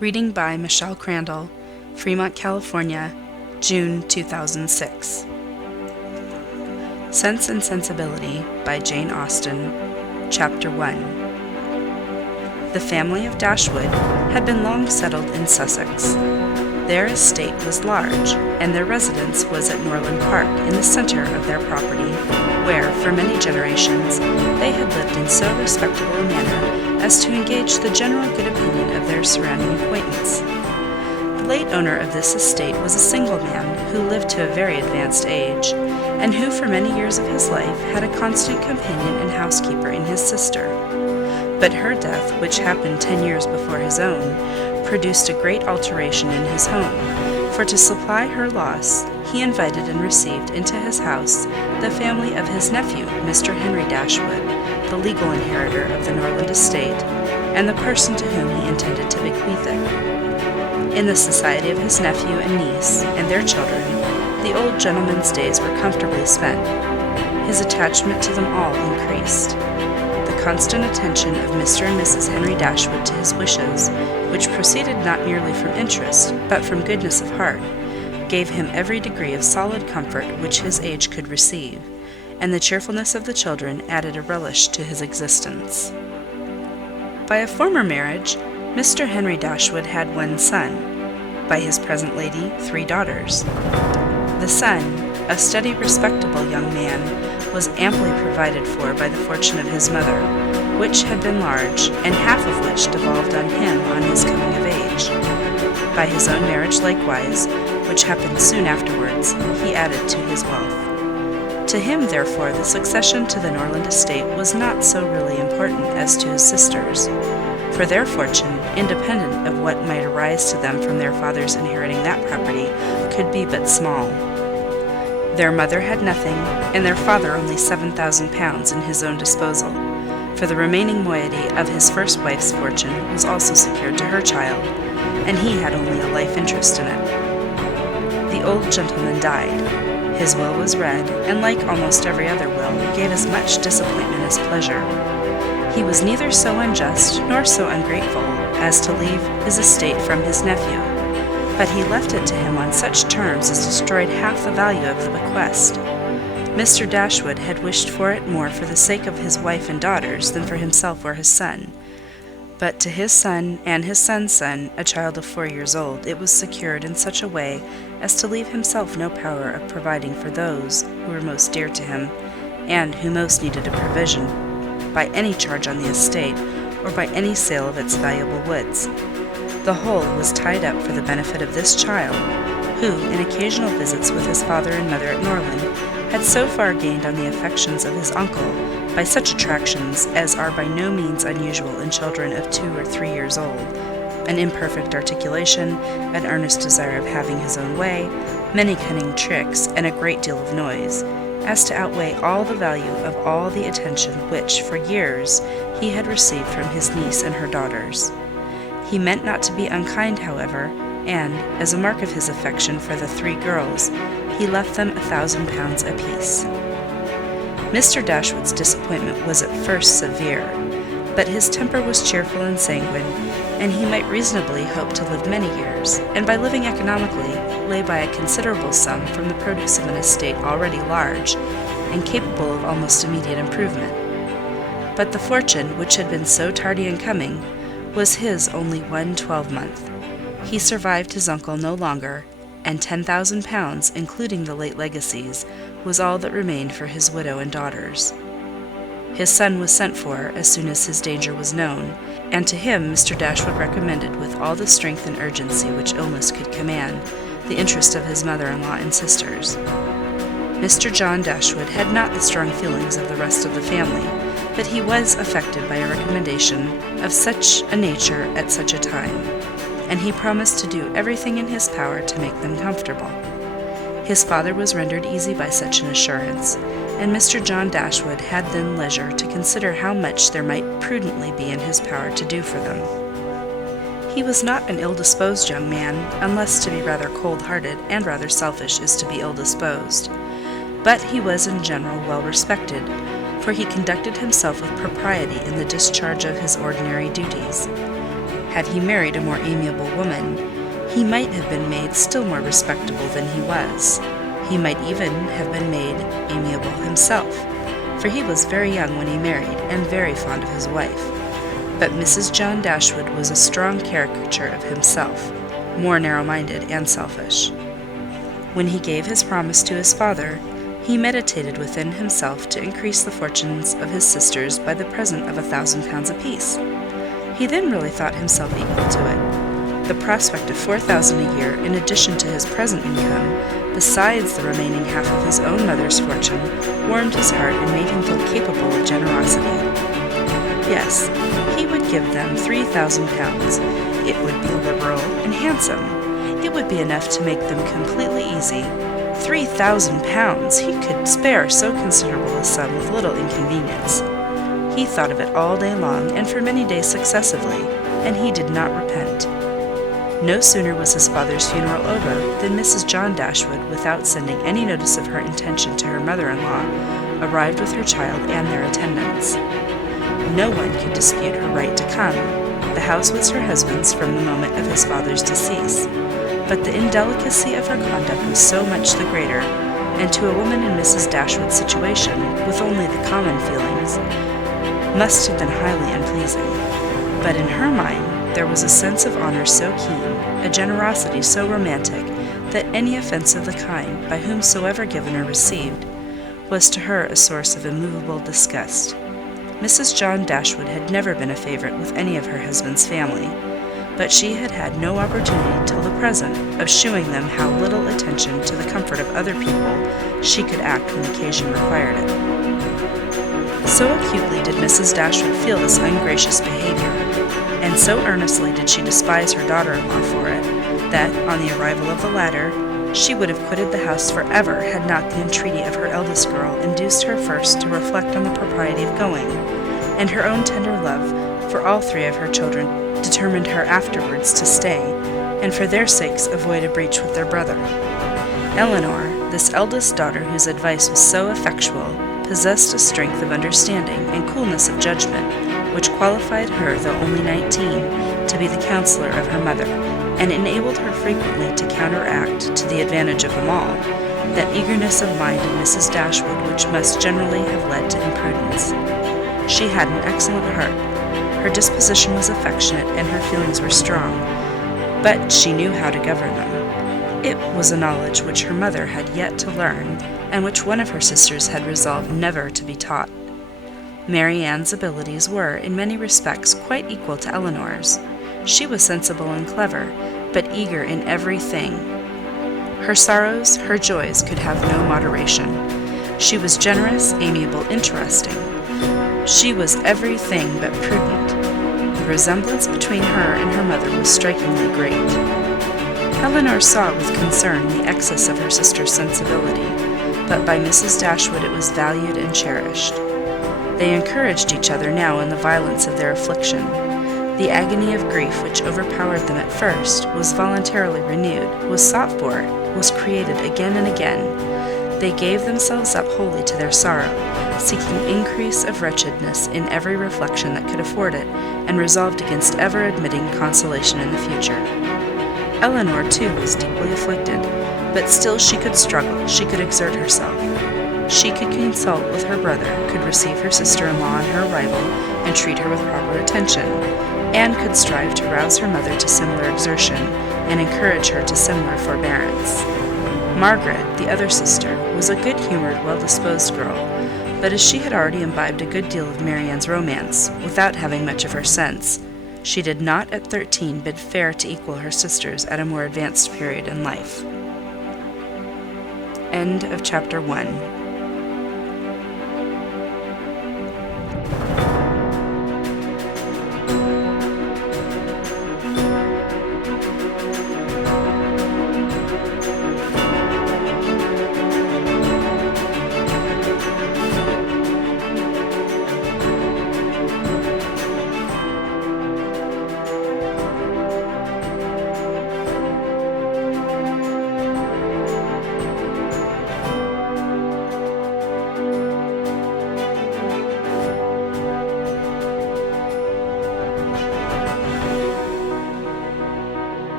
Reading by Michelle Crandall, Fremont, California, June 2006. Sense and Sensibility by Jane Austen, Chapter 1. The family of Dashwood had been long settled in Sussex. Their estate was large, and their residence was at Norland Park in the centre of their property, where, for many generations, they had lived in so respectable a manner as to engage the general good opinion of their surrounding acquaintance. The late owner of this estate was a single man who lived to a very advanced age, and who for many years of his life had a constant companion and housekeeper in his sister. But her death, which happened 10 years before his own, produced a great alteration in his home, for to supply her loss, he invited and received into his house the family of his nephew, Mr. Henry Dashwood, the legal inheritor of the Norland estate, and the person to whom he intended to bequeath it. In the society of his nephew and niece, and their children, the old gentleman's days were comfortably spent. His attachment to them all increased. The constant attention of Mr. and Mrs. Henry Dashwood to his wishes, which proceeded not merely from interest, but from goodness of heart, gave him every degree of solid comfort which his age could receive, and the cheerfulness of the children added a relish to his existence. By a former marriage, Mr. Henry Dashwood had one son; by his present lady, 3 daughters. The son, a steady, respectable young man, was amply provided for by the fortune of his mother, which had been large, and half of which devolved on him on his coming of age. By his own marriage likewise, which happened soon afterwards, he added to his wealth. To him, therefore, the succession to the Norland estate was not so really important as to his sisters, for their fortune, independent of what might arise to them from their father's inheriting that property, could be but small. Their mother had nothing, and their father only £7,000 in his own disposal, for the remaining moiety of his first wife's fortune was also secured to her child, and he had only a life interest in it. The old gentleman died. His will was read, and like almost every other will, gave as much disappointment as pleasure. He was neither so unjust nor so ungrateful as to leave his estate from his nephew, but he left it to him on such terms as destroyed half the value of the bequest. Mr. Dashwood had wished for it more for the sake of his wife and daughters than for himself or his son. But to his son and his son's son, a child of 4 years old, it was secured in such a way as to leave himself no power of providing for those who were most dear to him, and who most needed a provision, by any charge on the estate, or by any sale of its valuable woods. The whole was tied up for the benefit of this child, who, in occasional visits with his father and mother at Norland, had so far gained on the affections of his uncle by such attractions as are by no means unusual in children of 2 or 3 years old, an imperfect articulation, an earnest desire of having his own way, many cunning tricks, and a great deal of noise, as to outweigh all the value of all the attention which, for years, he had received from his niece and her daughters. He meant not to be unkind, however, and, as a mark of his affection for the 3 girls, he left them £1,000 apiece. Mr. Dashwood's disappointment was at first severe, but his temper was cheerful and sanguine, and he might reasonably hope to live many years, and by living economically, lay by a considerable sum from the produce of an estate already large, and capable of almost immediate improvement. But the fortune, which had been so tardy in coming, was his only 1 12-month. He survived his uncle no longer, and £10,000, including the late legacies, was all that remained for his widow and daughters. His son was sent for as soon as his danger was known, and to him Mr. Dashwood recommended with all the strength and urgency which illness could command, the interest of his mother-in-law and sisters. Mr. John Dashwood had not the strong feelings of the rest of the family, but he was affected by a recommendation of such a nature at such a time, and he promised to do everything in his power to make them comfortable. His father was rendered easy by such an assurance, and Mr. John Dashwood had then leisure to consider how much there might prudently be in his power to do for them. He was not an ill-disposed young man, unless to be rather cold-hearted and rather selfish is to be ill-disposed, but he was in general well respected, for he conducted himself with propriety in the discharge of his ordinary duties. Had he married a more amiable woman, he might have been made still more respectable than he was. He might even have been made amiable himself, for he was very young when he married, and very fond of his wife. But Mrs. John Dashwood was a strong caricature of himself, more narrow-minded and selfish. When he gave his promise to his father, he meditated within himself to increase the fortunes of his sisters by the present of £1,000 apiece. He then really thought himself equal to it. The prospect of £4,000 a year, in addition to his present income, besides the remaining half of his own mother's fortune, warmed his heart and made him feel capable of generosity. Yes, he would give them £3,000. It would be liberal and handsome. It would be enough to make them completely easy. £3,000! He could spare so considerable a sum with little inconvenience. He thought of it all day long, and for many days successively, and he did not repent. No sooner was his father's funeral over than Mrs. John Dashwood, without sending any notice of her intention to her mother-in-law, arrived with her child and their attendants. No one could dispute her right to come. The house was her husband's from the moment of his father's decease. But the indelicacy of her conduct was so much the greater, and to a woman in Mrs. Dashwood's situation, with only the common feelings, must have been highly unpleasing. But in her mind there was a sense of honour so keen, a generosity so romantic, that any offence of the kind, by whomsoever given or received, was to her a source of immovable disgust. Mrs. John Dashwood had never been a favourite with any of her husband's family, but she had had no opportunity till the present of shewing them how little attention to the comfort of other people she could act when occasion required it. So acutely did Mrs. Dashwood feel this ungracious behaviour, and so earnestly did she despise her daughter-in-law for it, that, on the arrival of the latter, she would have quitted the house for ever had not the entreaty of her eldest girl induced her first to reflect on the propriety of going, and her own tender love for all three of her children determined her afterwards to stay, and for their sakes avoid a breach with their brother. Elinor, this eldest daughter whose advice was so effectual, possessed a strength of understanding and coolness of judgment which qualified her, though only 19, to be the counsellor of her mother, and enabled her frequently to counteract, to the advantage of them all, that eagerness of mind in Mrs. Dashwood which must generally have led to imprudence. She had an excellent heart. Her disposition was affectionate, and her feelings were strong, but she knew how to govern them. It was a knowledge which her mother had yet to learn, and which one of her sisters had resolved never to be taught. Mary Ann's abilities were, in many respects, quite equal to Elinor's. She was sensible and clever, but eager in everything. Her sorrows, her joys could have no moderation. She was generous, amiable, interesting. She was everything but prudent. The resemblance between her and her mother was strikingly great. Elinor saw with concern the excess of her sister's sensibility, but by Mrs. Dashwood it was valued and cherished. They encouraged each other now in the violence of their affliction. The agony of grief which overpowered them at first was voluntarily renewed, was sought for, was created again and again. They gave themselves up wholly to their sorrow, seeking increase of wretchedness in every reflection that could afford it, and resolved against ever admitting consolation in the future. Elinor, too, was deeply afflicted, but still she could struggle, she could exert herself. She could consult with her brother, could receive her sister-in-law on her arrival, and treat her with proper attention, and could strive to rouse her mother to similar exertion, and encourage her to similar forbearance. Margaret, the other sister, was a good-humoured, well-disposed girl, but as she had already imbibed a good deal of Marianne's romance, without having much of her sense, she did not at 13 bid fair to equal her sisters at a more advanced period in life. End of Chapter 1.